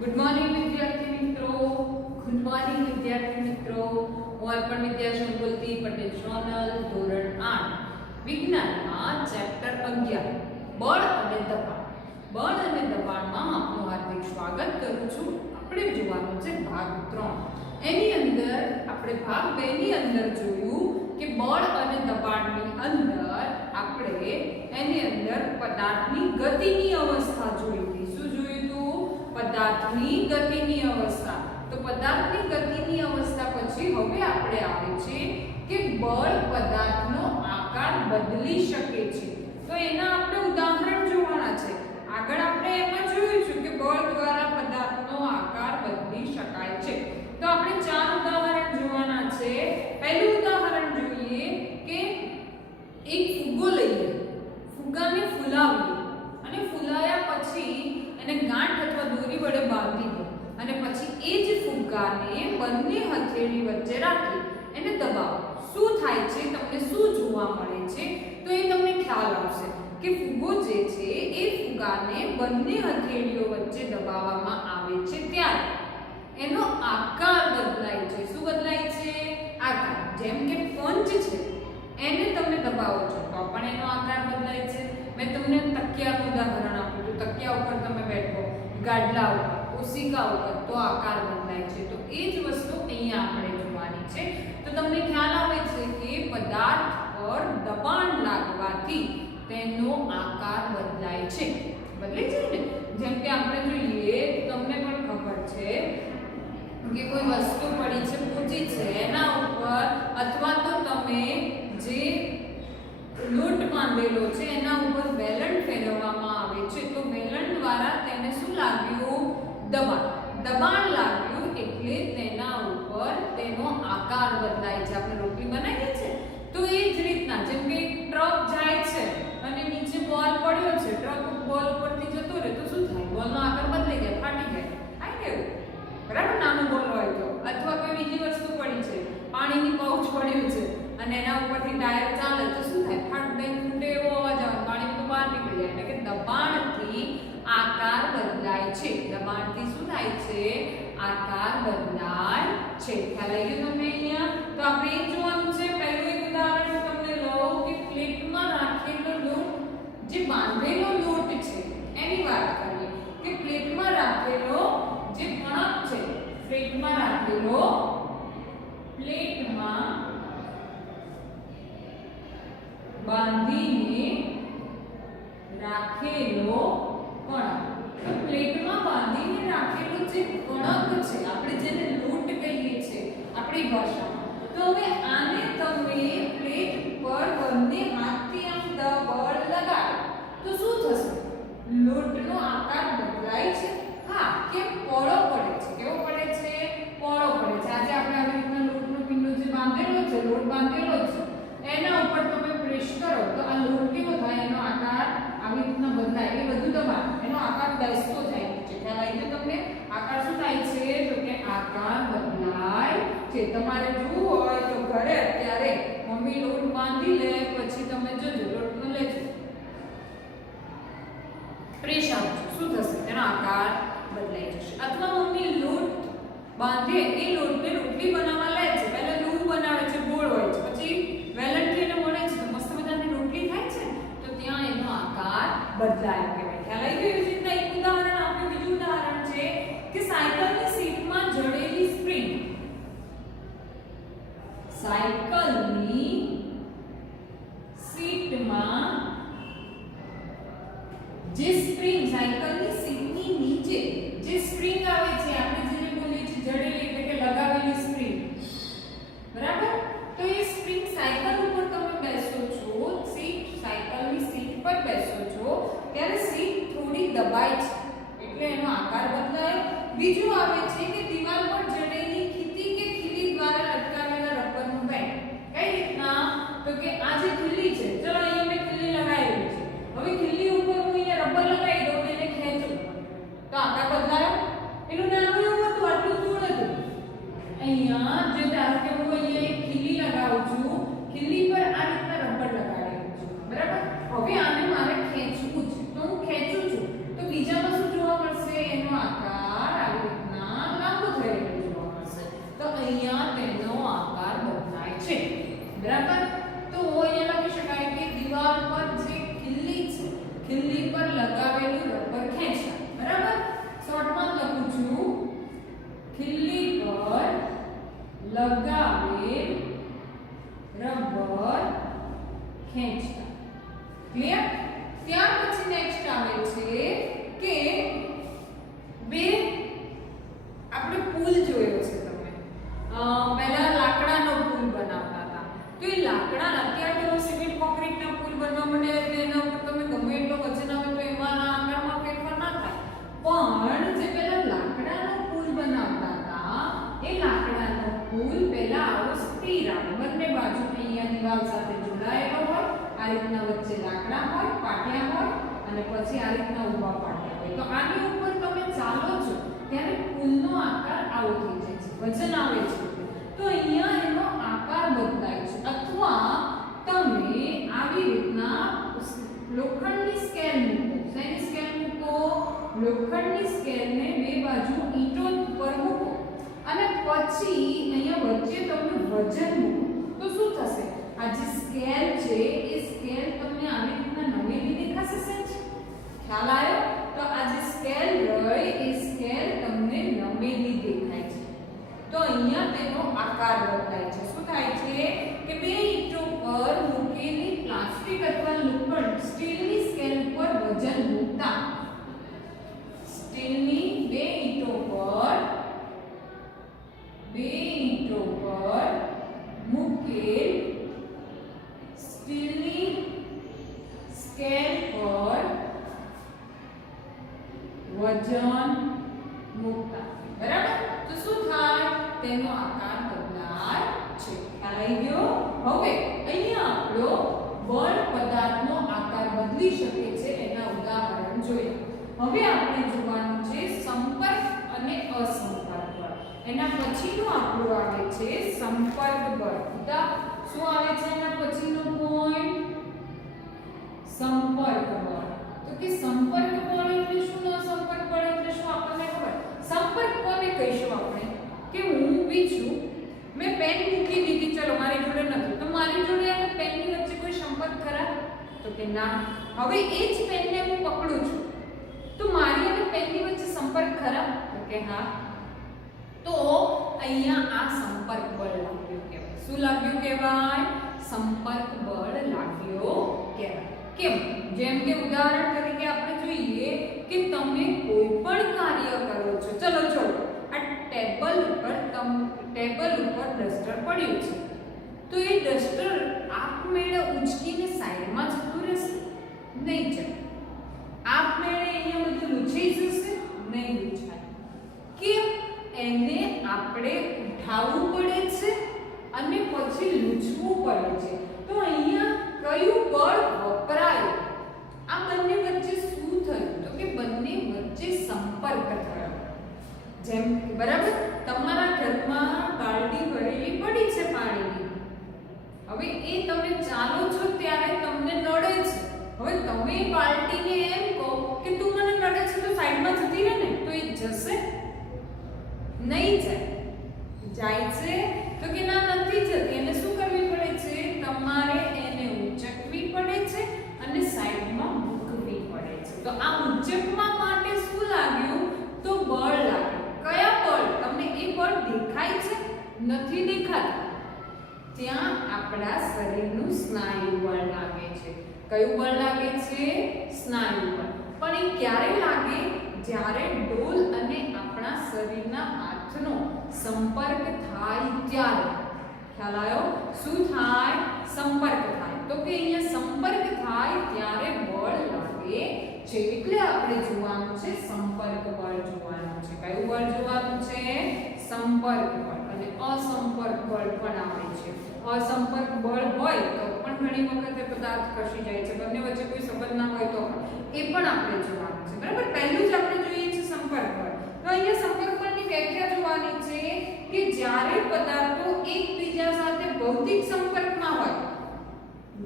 Good morning વિદ્યાર્થી મિત્રો. Good morning વિદ્યાર્થી મિત્રો. હું અર્પણ વિદ્યાશ્રમ બોલતી પટેલ સોનલ, ધોરણ 8 વિજ્ઞાનમાં ચેપ્ટર 11 બળ અને દબાણ. બળ અને દબાણમાં આપનું હાર્દિક સ્વાગત કરું છું. આપણે જોવાનું છે ભાગ 3. એની અંદર આપણે ભાગ 2 ની અંદર જોયું કે બળ અને દબાણની અંદર આપણે એની અંદર પદાર્થની ગતિની અવસ્થા જોઈ હતી. શું જોયું હતું? પદાર્થની ગતિની અવસ્થા. તો પદાર્થની ગતિની અવસ્થા પછી હવે આપણે આવે છે કે બળ પદાર્થનો આકાર બદલી શકે છે. તો એના આપણે ઉદાહરણ જોવાના છે. આગળ આપણે એમાં જોયું છે કે બળ દ્વારા પદાર્થનો આકાર બદલી શકાય છે. તો આપણે 4 ઉદાહરણ જોવાના છે. પહેલું ઉદાહરણ જોઈએ કે એક ફુગ્ગો લઈએ, ફુગ્ગાને ફૂલાવીએ અને ફૂલાયા પછી એને ગાંઠ અથવા દોરી વડે બાંધી દો અને પછી એ જ ફુગ્ગાને બંને હથેળી વચ્ચે રાખી એને દબાવો. શું થાય છે? તમને શું જોવા મળે છે? તો એ તમને ખ્યાલ આવશે કે ફુગ્ગો જે છે એ ફુગ્ગાને બંને હથેળીઓ વચ્ચે દબાવવામાં આવે છે ત્યારે એનો આકાર બદલાય છે. શું બદલાય છે? આકાર. જેમ કે પંચ છે એને તમે દબાવો છો તો પણ એનો આકાર બદલાય છે. મેં તમને તકિયાનું ઉદાહરણ આપ્યું તો તકિયા ઉપર તમે બેઠો, ગાડલા ઉપર, ઓશિકા ઉપર તો આકાર બદલાય છે. તો એ જ વસ્તુ અહીંયા આપણે જોવાની છે. તો તમને ખ્યાલ આવે છે કે પદાર્થ પર દબાણ લાગવાથી તેનો આકાર બદલાય છે. બદલે છે ને? જેમ કે આપણે જોઈએ તમને પણ ખબર છે કે કોઈ વસ્તુ પડી છે, ઊંચી છે, એના ઉપર અથવા તો તમે જે લોટ બાંધેલો છે એના ઉપર વેલણ ફેરવવામાં આવે છે તો વેલણ દ્વારા તેને શું લાગ્યું? દબાણ. દબાણ લાગ્યું એટલે તેના ઉપર તેનો આકાર બદલાય છે. આપણે રોટલી બનાવીએ છીએ તો એ જ રીતના જેમ કે ટ્રક જાય છે અને નીચે બોલ પડ્યો છે, ટ્રક બોલ ઉપરથી જતો રહે તો શું થાય? બોલનો આકાર બદલાઈ જાય, ફાટી જાય. આઈ ગયું બરાબર? નાનો બોલ હોય તો અથવા કોઈ બીજી વસ્તુ પડી છે, પાણીની પાઉચ પડ્યું છે અને એના ઉપરથી ટાયર ચાલે તો શું થાય? ફાટ દઈને ફૂટે એવો અવાજ આવે, પાણી તો બહાર નીકળી જાય. એટલે કે દબાણથી આકાર બદલાય છે. દબાણથી શું થાય છે? આકાર બદલાય છે. ખ્યાલ આવી ગયો તમને અહીંયા? તો આપણે એ જોવાનું છે. પહેલું એક ઉદાહરણ તમને લઉં કે પ્લેટમાં રાખેલો લોટ, જે બાંધેલો લોટ છે એની વાત કરીએ કે પ્લેટમાં રાખેલો જે કણક છે, પ્લેટમાં રાખેલો, પ્લેટમાં બાંધીને રાખેલો કણક. તો પ્લેટમાં બાંધીને રાખેલો જે કણક છે, આપણે જેને લોટ કહીએ છીએ આપણી ભાષામાં, તો હવે આને તમે પ્લેટ પર બંને હાથથી આમ બળ લગાડો તો શું થશે? લોટનો આકાર બદલાય છે. હા, કે પોળો પડે છે. કેવો પડે છે? પોળો પડે છે. આજે આપણે આવી રીતના લોટનો પિંડો જે બાંધેલો છે, લોટ બાંધેલો છે, એના ઉપર તમે પ્રેસ કરો તો આ લોટ કેવો થાય? એનો આકાર આવી રીતના બદલાય. એ બધું દબાણ, એનો આકાર બેસતો જાય છે. ખ્યાલ આવી ગયો તમને? આકાર શું થાય છે? તો કે આકાર બદલાય છે. તમારે જોવું હોય તો ઘરે અત્યારે મમ્મી લોટ બાંધી લે પછી તમે જોજો, લોટનો લેજો, પ્રેસ આપજો, શું થશે? એનો આકાર બદલાઈ જશે. અથવા મમ્મી લોટ બાંધે એ લોટને રોટલી બનાવવા લે છે, પહેલા લૂ બનાવે છે, ગોળ હોય છે, પછી વેલણથી એને વળે છે તો મસ્ત મજાની રોટલી થાય છે તો ત્યાં એનો આકાર બદલાય કહેવાય. ખ્યાલ આવી ગયો? એવી રીતના એક ઉદાહરણ આપ્યું. બીજું ઉદાહરણ છે કે સાયકલની સીટમાં જડેલી સ્પ્રિંગ, સાયકલની સીટમાં જે સ્પ્રિંગ, સાયકલની સીટની નીચે જે સ્પ્રિંગ આવે છે, આપણે જેને બોલીએ છીએ જડેલી એટલે કે લગાવેલી સ્પ્રિંગ, બરાબર? તો એ સ્પ્રિંગ સાયકલ ઉપર તમે બેસો છો, સાયકલની સીટ પર બેસો છો ત્યારે સીટ થોડી દબાય છે એટલે એનો આકાર બદલાય. બીજું આવે છે કે દિવાલ પર જડેલી ખીતી કે ખીલી દ્વારા લટકાવેલા રબરનું બેન્ડ. કઈ રીતના? તો કે આ જે ખીલી છે, ચલો અહીંયા મેં ખીલી લગાવેલી છે, હવે ખીલી ઉપર હું અહીંયા રબર લગાવી દઉં અને એને ખેંચું તો આકાર બદલાયો. એનું નામ એવું હતું, આટલું દૂર હતું. અહીંયા જે ધારો કે હું અહીંયા એક ખીલી લગાવું છું, ખીલી પર આ રીતના રબર લગાડેલું છે, બરાબર? હવે આને મારે ખેંચવું છે તો હું ખેંચું છું તો બીજામાં શું જોવા મળશે? એનો આકાર ખેંચતા. ક્લિયર? ત્યાર પછી નેક્સ્ટ આવે છે કે બે આપણે પુલ જોયો છે તમે. પહેલા લાકડાનો પુલ બનાવતા હતા. તો એ લાકડા અત્યારે તો સિમેન્ટ કોન્ક્રીટના પુલ બનવા માંડે એટલે એના ઉપર તમે ગમે એટલો વજન આવે તો એમાં આકારમાં ફેરફાર ના થાય. પણ જે પહેલા લાકડાનો પુલ બનાવતા હતા એ લાકડાનો પુલ પહેલા આવો સ્થિર આવે. બંને બાજુ અહીંયા દિવાલ સાથે જોડાયેલો હોય. આ રીતના વચ્ચે લાકડા હોય, પાટિયા હોય અને પછી આ રીતના ઊભા પાટિયા હોય. તો આની ઉપર તમે ચાલો છો ત્યારે પુલનો આકાર આવો થઈ જાય છે. વજન આવે છે તો અહીંયા એનો આકાર બદલાય છે. અથવા તમે આવી રીતના લોખંડની સ્કેલ મૂકો. શેની સ્કેલ મૂકો? લોખંડની સ્કેલને બે બાજુ ઈંટો ઉપર મૂકો અને પછી અહીંયા વચ્ચે તમે વજન મૂકો. તો શું થશે? આ જે સ્કેલ છે એ સ્કેલ તમને આવી રીતના નમેલી દેખાશે. સેજ ખ્યાલ આવ્યો? તો આ જે સ્કેલ રહી એ સ્કેલ તમને નમેલી દેખાય છે. તો અહીંયા તેનો આકાર બદલાય છે. શું થાય છે કે બે ઈંટો પર મૂકેલી પ્લાસ્ટિક અથવા લોખંડ સ્ટીલની સ્કેલ પર વજન મૂકતા સ્ટીલની બે ઈંટો પર મૂકેલ સ્ટીલની સ્કેલ પર વજન મૂકતા. બરાબર? તો શું થાય? તેનો આકાર બદલાય છે. ખ્યાલ આવી ગયો? હવે અહીંયા આપણો બળ પદાર્થનો આકાર બદલી શકે છે એના ઉદાહરણ જોઈએ. હવે આપણે જોવાનું છે સંપર્ક અને અસંપર્ક બળ. એના પછીનું આપણું આવે છે સંપર્ક બળ. શું આવે છે એના પછીનો પોઈન્ટ? સંપર્ક બળ. તો કે સંપર્ક બળ એટલે શું? અસંપર્ક બળ એટલે શું આપણને ખબર? સંપર્ક કોને કહીશું આપણે? કે હું ઊભી છું, મેં પેન મૂકી દીધી, ચલો મારી જોડે નથી, તો મારી જોડે અને પેનની વચ્ચે કોઈ સંપર્ક ખરા? તો કે ના. હવે એ જ પેનને હું પકડું છું તો મારી અને પેનની વચ્ચે સંપર્ક ખરા? તો કે હા. તો અહીંયા આ સંપર્ક બળ લાગ્યો કહેવાય. શું લાગ્યો કહેવાય? સંપર્ક બળ લાગ્યો કહેવાય. કેમ? જેમ કે ઉદાહરણ તરીકે આપણે જોઈએ કે તમે કોઈ પણ કાર્ય કરો છો. ચલો ચલો આ ટેબલ ઉપર ડસ્ટર પડ્યું છે તો એ ડસ્ટર આપમેળે ઉચકીને સાઈડમાં જતું રહેશે? નહીં જાય. આપમેળે અહીંયા બધું લૂછાઈ જશે? નહીં લૂછાય. કેમ? એને આપણે ઉઠાવવું પડે છે અને પછી લૂછવું પડે છે. તો અહીંયા કયું બળ વપરાયું? આ બંને વચ્ચે શું થયું? તો કે બંને વચ્ચે સંપર્ક થયો. જેમ બરાબર તમારા ઘરમાં બાલટી ભરેલી પડી છે પાણીની. હવે એ તમે ચાલો છો ત્યારે તમને નડે છે. હવે તમે બાલટીને એમ કહો કે તું મને નડે છે તો સાઈડમાં જતી રહે ને, તો એ જશે? નહીં જાય. જાય છે? તો કે ના, નથી જતી. એને શું કરવી પડે છે? તમારે એને ઉંચકવી પડે છે અને સાઈડમાં મૂકવી પડે છે. તો આ ઉંચકવા માટે શું લાગ્યું? તો બળ લાગ્યું. કયા બળ? તમને એ બળ દેખાય છે? નથી દેખાતું. ત્યાં આપણા શરીરનું સ્નાયુ બળ લાગે છે. કયું બળ લાગે છે? સ્નાયુ બળ. પણ એ ક્યારે લાગે? જ્યારે ડોલ અને આપણા શરીરના હાથનો સંપર્ક થાય ત્યારે. ખ્યાલ આવ્યો? શું થાય? સંપર્ક થાય. તો કે અહીંયા સંપર્ક થાય ત્યારે બળ લાગે છે. એટલે આપણે જોવાનું છે સંપર્ક બળ જોવાનું છે. કયું બળ જોવાનું છે? સંપર્ક બળ. અને અસંપર્ક બળ પણ આવે છે. અસંપર્ક બળ હોય તો પણ ઘણી વખત પદાર્થ ખસી જાય છે. બંને વચ્ચે કોઈ સંબંધ ના હોય તો એ પણ આપણે જોવાનું છે. બરાબર? પહેલું જ આપણે જોઈએ છે સંપર્ક બળ. તો અહીંયા સંપર્ક બળની વ્યાખ્યા જોવાની છે કે જ્યારે પદાર્થો એકબીજા સાથે ભૌતિક સંપર્કમાં હોય.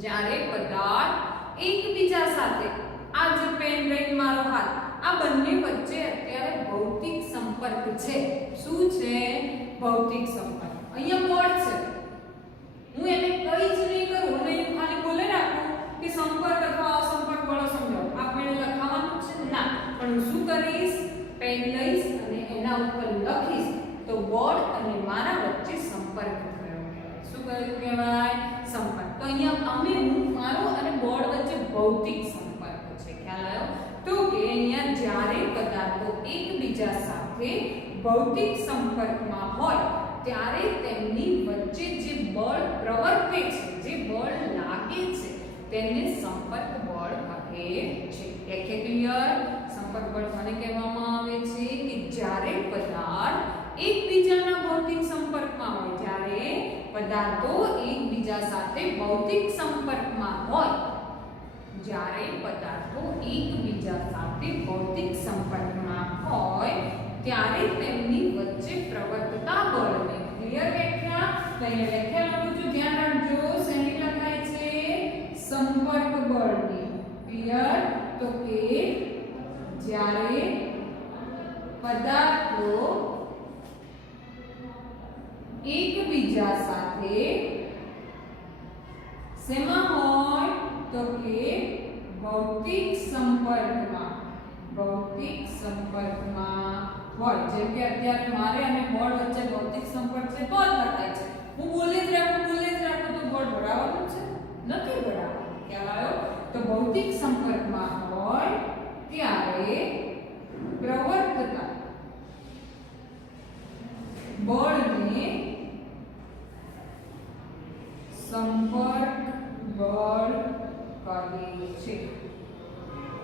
જ્યારે પદાર્થ એકબીજા સાથે, આ જે પેન રહી મારો હાથ, આ બંને વચ્ચે અત્યારે ભૌતિક સંપર્ક છે. શું છે? ભૌતિક સંપર્ક. અહીંયા બળ છે, હું એને કઈ જ નહીં કરું અને હું ખાલી બોલે રાખું કે સંપર્ક અથવા અસંપર્ક બળો સમજાવો. આપણે લખાવાનું છે ના, પણ હું શું કરીશ? પેન લઈશ અને એના ઉપર લખીશ તો બળ અને મારા વચ્ચે સંપર્ક થયો. શું કહ્યું કહેવાય? સંપર્ક. તો અહીંયા હું મારો સાથે ભૌતિક સંપર્કમાં હોય ત્યારે તેમની વચ્ચે જે બળ પ્રવર્તે છે, જે બળ લાગે છે, તેને સંપર્ક બળ કહે છે. એટલે ક્લિયર? સંપર્ક બળ કોને કહેવામાં આવે છે કે જ્યારે પદાર્થ એકબીજાના ભૌતિક સંપર્કમાં હોય, જ્યારે પદાર્થો એકબીજા સાથે ભૌતિક સંપર્કમાં હોય, જ્યારે પદાર્થો એકબીજા સાથે ભૌતિક સંપર્કમાં હોય ત્યારે તેમની વચ્ચે પ્રવર્તતા બળને ક્લિયર વ્યાખ્યા તો અહીંયા લખેલું છે, ધ્યાન રાખજો. શેની લખાય છે? સંપર્ક બળની. ક્લિયર? તો કે જ્યારે પદાર્થો એકબીજા સાથે શેમાં હોય તો કે ભૌતિક સંપર્કમાં હોય. જેમ કે અત્યારે મારે અને બોર્ડ વચ્ચે ભૌતિક સંપર્ક છે તો જ લખાય છે. હું બોલી જ રાખું તો બોર્ડ ભરાવાનું છે? નથી ભરાવાનું. ખ્યાલ આવ્યો? તો ભૌતિક સંપર્કમાં હોય ત્યારે પ્રવર્તતા બળને સંપર્ક બળ કહે છે.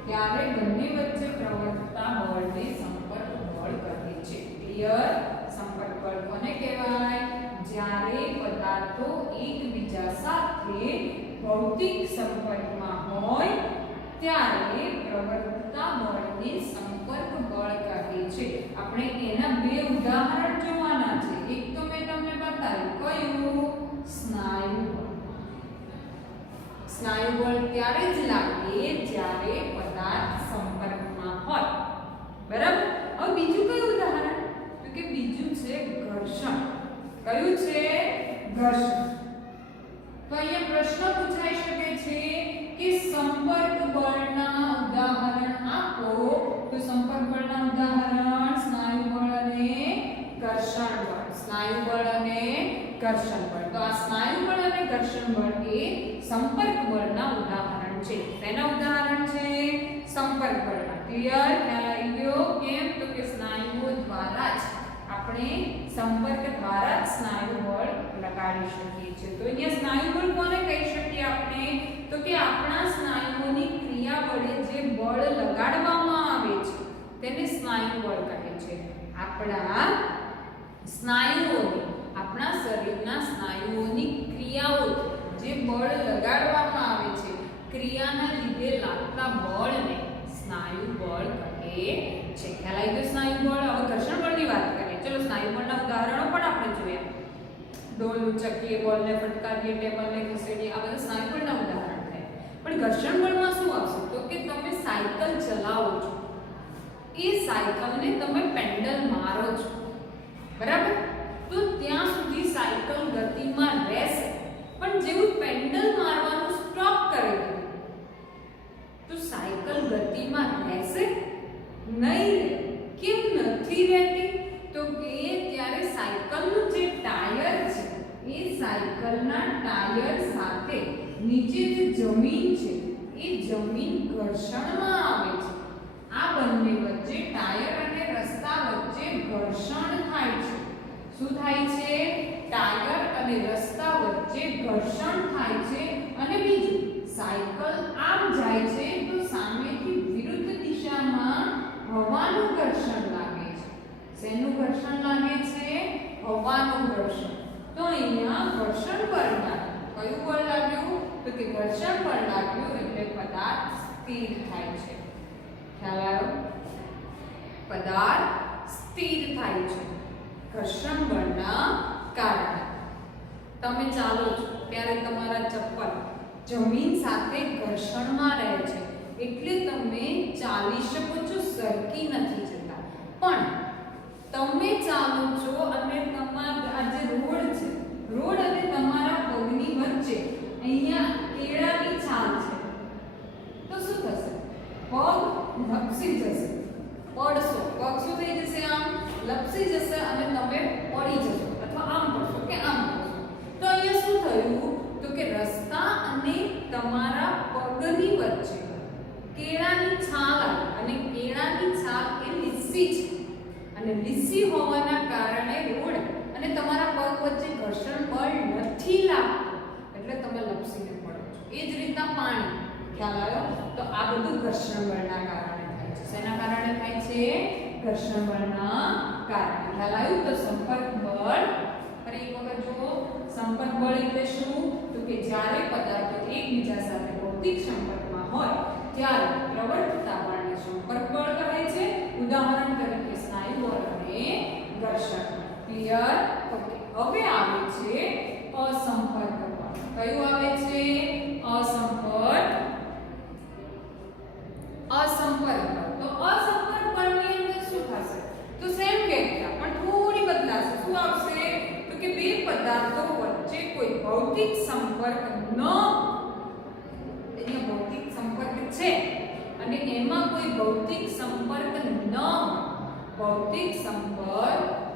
ત્યારે બંને વચ્ચે પ્રવર્તતા બળને સંપર્ક બળ કહે છે. ક્લિયર? સંપર્ક બળ કોને કહેવાય? જ્યારે પદાર્થો એકબીજા સાથે ભૌતિક સંપર્કમાં હોય ત્યારે પ્રવર્તતા બળને સંપર્ક બળ કહે છે. આપણે એના બે ઉદાહરણ જોવાના છે. એક તો મેં તમને બતાવ્યું, કયું? સ્નાયુ બળ. સ્નાયુ બળ ત્યારે જ લાગે જ્યારે પદાર્થ સંપર્કમાં હોય. બરાબર? હવે બીજું કયું ઉદાહરણ? તો કે બીજું છે ઘર્ષણ. કયું છે? ઘર્ષણ. તો અહીંયા પ્રશ્ન પૂછાઈ શકે છે કે સંપર્ક બળના ઉદાહરણ આપો. તો સંપર્ક બળના ઉદાહરણ સ્નાયુ બળ અને ઘર્ષણ બળ. સ્નાયુ બળ અને ઘર્ષણ બળ. તો આ સ્નાયુ બળ અને ઘર્ષણ બળ એ સંપર્ક બળના ઉદાહરણ છે. તેના ઉદાહરણ છે સંપર્ક બળના. ક્લિયર? ખ્યાલ આવી ગયો? કેમ? તો કે સ્નાયુઓ દ્વારા જ આપણે સંપર્ક દ્વારા જ સ્નાયુ બળ લગાડી શકીએ છીએ. તો અહીંયા સ્નાયુ બળ કોને કહી શકીએ આપણે? તો કે આપણા સ્નાયુઓની ક્રિયા વડે જે બળ લગાડવામાં આવે છે તેને સ્નાયુ બળ કહે છે. આપણા સ્નાયુઓની, આપણા શરીરના સ્નાયુઓની ક્રિયાઓથી જે બળ લગાડવામાં આવે છે, ક્રિયાના લીધે લાગતા બળને સ્નાયુ બળ કહે છે. ખ્યાલ આવી ગયો? સ્નાયુ બળ. હવે ઘર્ષણ બળની વાત કરીએ. ચલો સ્નાયુ બળના ઉદાહરણો પણ આપણે જોયા. ડોલ ઉચકીએ, બોલને ફટકારીએ, ટેબલને ખસેડીએ, આ બધા સ્નાયુ બળના ઉદાહરણ થાય. પણ ઘર્ષણ બળમાં શું આવશે? તો કે તમે સાયકલ ચલાવો છો, એ સાયકલને તમે પેન્ડલ મારો છો, બરાબર? તો ત્યાં સુધી સાયકલ ગતિમાં રહેશે, પણ જેવું પેન્ડલ મારવાનું સ્ટોપ કરી દીધું તો સાયકલ ગતિમાં રહેશે નહીં. કેમ નથી રહેતી? તો કે ત્યારે સાયકલનું જે ટાયર છે એ સાયકલના ટાયર સાથે નીચે જે જમીન છે એ જમીન ઘર્ષણમાં આવે છે. આ બંને વચ્ચે, ટાયર અને રસ્તા વચ્ચે ઘર્ષણ થાય છે. શું થાય છે? ટાયર અને રસ્તા વચ્ચે ઘર્ષણ થાય છે. અને બીજું, સાયકલ આમ જાય છે તો સામેથી વિરુદ્ધ દિશામાં હવાનું ઘર્ષણ લાગે છે. શેનું ઘર્ષણ લાગે છે? હવાનું ઘર્ષણ. તો અહીંયા ઘર્ષણ બળ લાગ્યું. કયું બળ લાગ્યું? તો કે ઘર્ષણ બળ લાગ્યું એટલે પદાર્થ સ્થિર થાય છે. ખ્યાલ આવ્યો? પદાર્થ સ્થિર થાય છે ઘર્ષણ બળના કારણે. તમે ચાલો છો ત્યારે તમારા ચપ્પલ જમીન સાથે ઘર્ષણમાં રહે છે એટલે તમે ચાલી શકો છો, સરકી નથી જતા. પણ તમે ચાલો છો અને તમારા આ જે રોડ છે, રોડ અને તમારા પગની વચ્ચે અહીંયા કેળાની છાલ છે તો શું થશે? પગ લપસી જશે, પડશો, પગ શું થઈ જશે? આમ લપસી જશે અને તમે પડી જશો અથવા આમ પડશો કે આમ પડશો. તો અહીંયા શું થયું? તો કે રસ્તા અને તમારા પગની વચ્ચે કેળાની છાલ આવી અને કેળાની છાલ એ લીસી છે અને લીસી હોવાના કારણે રોડ અને તમારા પગ વચ્ચે ઘર્ષણ બળ નથી લાગતું એટલે તમે લપસીને પડો છો. એ જ રીતના પાણી, ખ્યાલ આવ્યો? તો આ બધું ઘર્ષણ બળના કારણે થાય છે. શેના કારણે થાય છે? ઘર્ષણ બળના કારણે. ખ્યાલ આવ્યું? તો સંપર્ક બળ, ફરી એક વખત જુઓ, સંપર્ક બળ એટલે શું? તો કે જ્યારે પદાર્થો એકબીજા સાથે ભૌતિક સંપર્કમાં હોય ત્યારે પ્રવર્તતા બળને સંપર્ક બળ કહે છે. ઉદાહરણ તરીકે સ્નાયુ બળ અને ઘર્ષણ. ક્લિયર? ઓકે. હવે આવે છે અસંપર્ક બળ. કયું આવે છે? અસંપર્ક બળ. તો અસંપર્ક બળની અંદર શું થશે? તો સેમ વ્યાખ્યા પણ થોડી બદલાશે. શું આવશે? તો કે બે પદાર્થો વચ્ચે કોઈ ભૌતિક સંપર્ક ન, અહીંયા ભૌતિક સંપર્ક છે અને એમાં કોઈ ભૌતિક સંપર્ક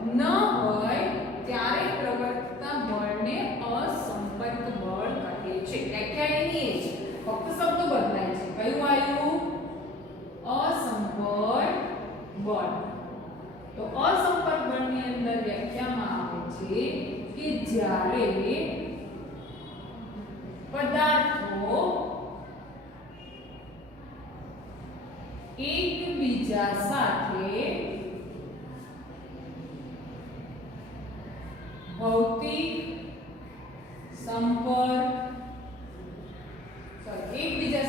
ન હોય ત્યારે પ્રવર્તતા બળને અસંપર્ક બળ કહે છે. વ્યાખ્યા એની એ છે, ફક્ત શબ્દો બદલાય છે. કયું આવ્યું? અસંપર્ક બળ. તો અસંપર્ક બળની અંદર વ્યાખ્યામાં આવે છે કે જ્યારે પદાર્થો એકબીજા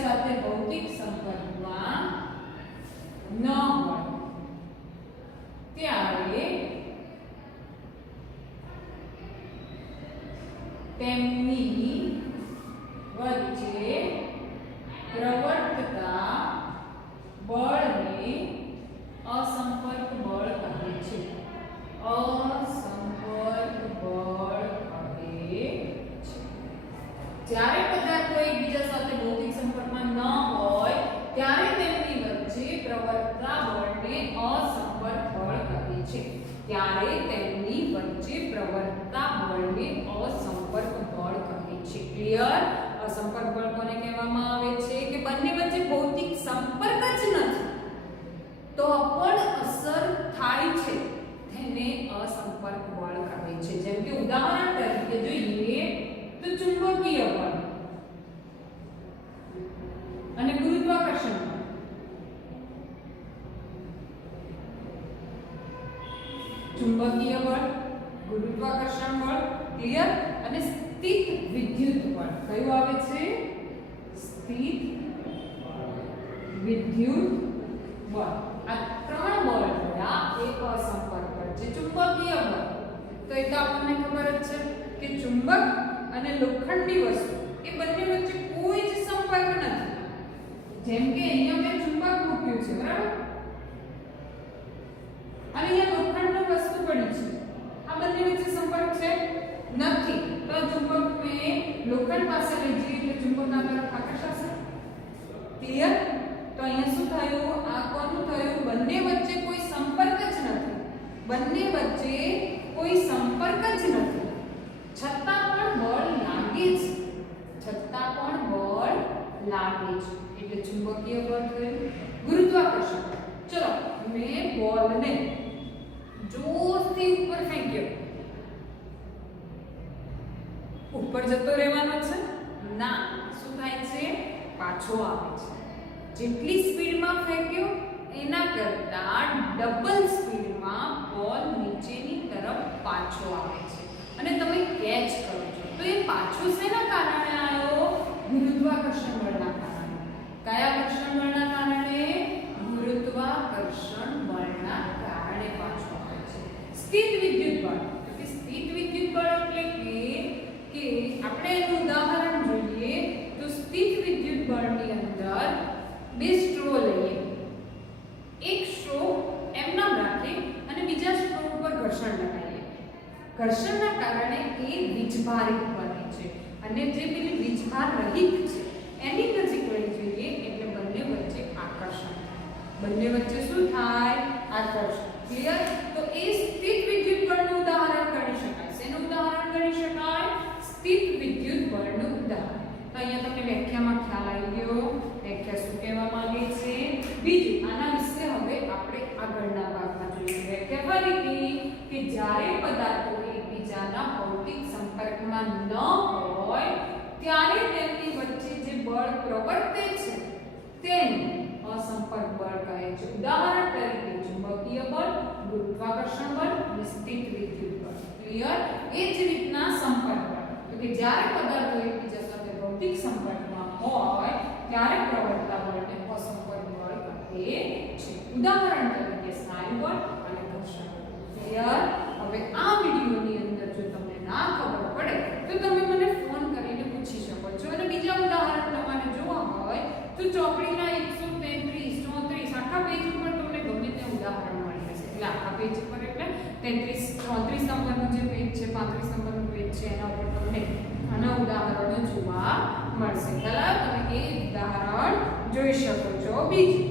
સાથે ભૌતિક સંપર્કમાં ન હોય ત્યારે તેમની વચ્ચે પ્રવર્તતા બળને અસંપર્ક બળ કહે છે. અસંપર્ક બળ કહે છે. જ્યારે પદાર્થો એકબીજા સાથે ભૌતિક સંપર્કમાં ન હોય ત્યારે તેમની વચ્ચે પ્રવર્તતા બળને અસંપર્ક બળ કહે છે. ત્યારે તેમની વચ્ચે પ્રવર્તતા બળને અસંપર્ક બળ કહે છે. ક્લિયર? અસંપર્ક બળ કોને કહેવામાં આવે છે? કે બંને વચ્ચે ભૌતિક સંપર્ક જ નથી તો પણ અસર થાય છે તેને અસંપર્ક બળ કહે છે. જેમ કે ઉદાહરણ તરીકે જોઈએ તો ચુંબકીય બળ અને ગુરુત્વાકર્ષણ બળ. ચુંબકીય બળ, ગુરુત્વાકર્ષણ બળ, ક્લિયર? અને સ્થિત વિદ્યુત બળ. કયું આવે છે? સ્થિત વિદ્યુત બળ. આ ત્રણ બળ જોયા. એક અસંપર્ક બળ છે ચુંબકીય બળ. તો એ તો આપણને ખબર જ છે કે ચુંબક અને લોખંડની વસ્તુ એ બંને વચ્ચે કોઈ જ સંપર્ક નથી. જેમ કે અહીંયા મેં ચુંબક મૂક્યું છે, બરાબર? અને અહીંયા લોખંડની વસ્તુ પડી છે. આ બંને વચ્ચે સંપર્ક છે? નથી. તો ચુંબક મેં લોખંડ પાસે લઈ જઈએ એટલે ચુંબકના તરફ આકર્ષાશે. ક્લિયર? તો અહીંયા શું થયું? આ કોનું થયું? બંને વચ્ચે કોઈ સંપર્ક જ નથી. બંને વચ્ચે કોઈ સંપર્ક જ નથી છતાં પણ બળ લાગે છે. એટલે ચુંબકીય બળ થયું. ગુરુત્વાકર્ષણ. ચલો, મેં બોલને જોરથી ઉપર ફેંક્યો. ઉપર જતો રહેવાનો છે? ના. શું થાય છે? પાછો આવે છે. જેટલી સ્પીડમાં ફેંક્યો એના કરતા ડબલ સ્પીડમાં બોલ નીચેની તરફ પાછો આવે છે અને તમે કેચ કરો છો. તો એ પાછો શેના કારણે આવ્યો? ગુરુત્વાકર્ષણ બળના કારણે. કયા ઘર્ષણ બળના કારણે? ગુરુત્વાકર્ષણ બળના કારણે પાછો આવે છે. સ્થિત વિદ્યુત બળ. એટલે સ્થિત વિદ્યુત બળ એટલે કે આપણે એનું ઉદાહરણ જોઈએ તો સ્થિત વિદ્યુત બળની અંદર બે સ્ટ્રો લઈએ. એક સ્ટ્રો એમનામ રાખી અને બીજા સ્ટ્રો ઉપર ઘર્ષણ લગાવીએ. ઘર્ષણના કારણે એ વીજભારિત બને છે અને જે પેલી વીજભાર રહિત છે એની નજીક લઈ જઈએ એટલે બંને વચ્ચે આકર્ષણ. બંને વચ્ચે શું થાય? આકર્ષણ. ક્લિયર? તો એ સ્થિત વિદ્યુત બળનું ઉદાહરણ ગણી શકાય. શેનું ઉદાહરણ ગણી શકાય? સ્થિત વિદ્યુત બળનું ઉદાહરણ. તો અહીંયા તમને વ્યાખ્યામાં ખ્યાલ આવી ગયો. વ્યાખ્યા શું કહેવા માંગે છે? બીજું આના વિશે હવે આપણે આગળના ભાગમાં જોઈએ વ્યાખ્યા ફરીથી કે જ્યારે પદાર્થો એકબીજાના ભૌતિક સંપર્કમાં ન હોય ત્યારે તેમની વચ્ચે જે બળ પ્રવર્તે છે તેને અસંપર્ક બળ કહે છે. ઉદાહરણ તરીકે ચુંબકીય બળ, ગુરુત્વાકર્ષણ બળ અને સ્થિત વિદ્યુત બળ. ક્લિયર? એ જ રીતના સંપર્ક બળ, તો કે જ્યારે પદાર્થો એકબીજા સાથે ભૌતિક સંપર્કમાં હોય ત્યારે પ્રવર્તતા બળને અસંપર્ક બળ કહે છે. ઉદાહરણ તરીકે સ્નાયુ બળ અને ઘર્ષણ બળ. ક્લિયર? હવે આ વિડિયોની અંદર જો તમને ના ખબર પડે તો તમે મને ફોન કરીને પૂછી શકો છો, અને બીજા ઉદાહરણ તમારે જોવા હોય તો ચોપડીના 133, 34 આખા પેજ ઉપર તમને ગમે તે ઉદાહરણ મળી જશે. એટલે આખા પેજ ઉપર એટલે 33 નંબરનું જે પેજ છે, 35 નંબરનું પેજ છે, એના ઉપર તમને આના ઉદાહરણો જોવા મળશે. ચાલો તમે એ ઉદાહરણ જોઈ શકો છો. બીજું,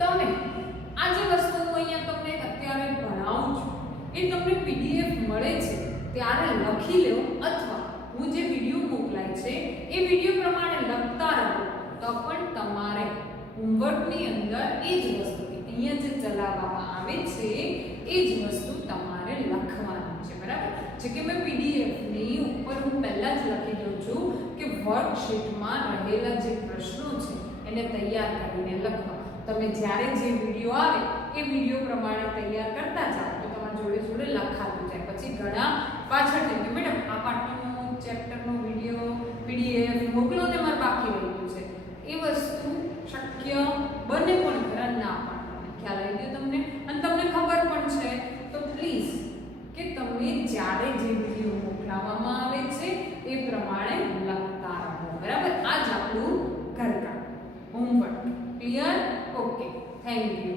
તમે આ જે વસ્તુ હું અહીંયા તમને અત્યારે ભણાવું છું એ તમને પીડીએફ મળે છે ત્યારે લખી લો, અથવા હું જે વિડિયો મોકલાય છે એ વિડિયો પ્રમાણે લખતા રહો તો પણ તમારે હોમવર્કની અંદર એ જ વસ્તુ અહીંયા જે ચલાવવામાં આવે છે એ જ વસ્તુ તમારે લખવાની છે. બરાબર છે કે મેં પીડીએફ ની ઉપર હું પહેલા જ લખી દઉં છું કે વર્કશીટમાં રહેલા જે પ્રશ્નો છે એને તૈયાર કરીને લખવા. તમે જ્યારે જે વિડિયો આવે એ વિડિયો પ્રમાણે તૈયાર કરતા જાઓ તો તમારા જોડે જોડે લખાતું જાય. પછી ઘણા પાછળથી કે મેડમ આ પાર્ટનો ચેપ્ટરનો વિડિયો પીડીએફ મોકલો ને મારે બાકી રહ્યું છે, એ વસ્તુ શક્ય બને પણ ઘણા ના પાડવાના. ખ્યાલ આવી ગયો તમને? અને તમને ખબર પણ છે તો પ્લીઝ કે તમે જ્યારે જે વિડિયો મોકલાવવામાં આવે છે એ પ્રમાણે લખતા રહો. બરાબર? આ જ આપણું ઘરકામ homework. Clear? Okay, thank you.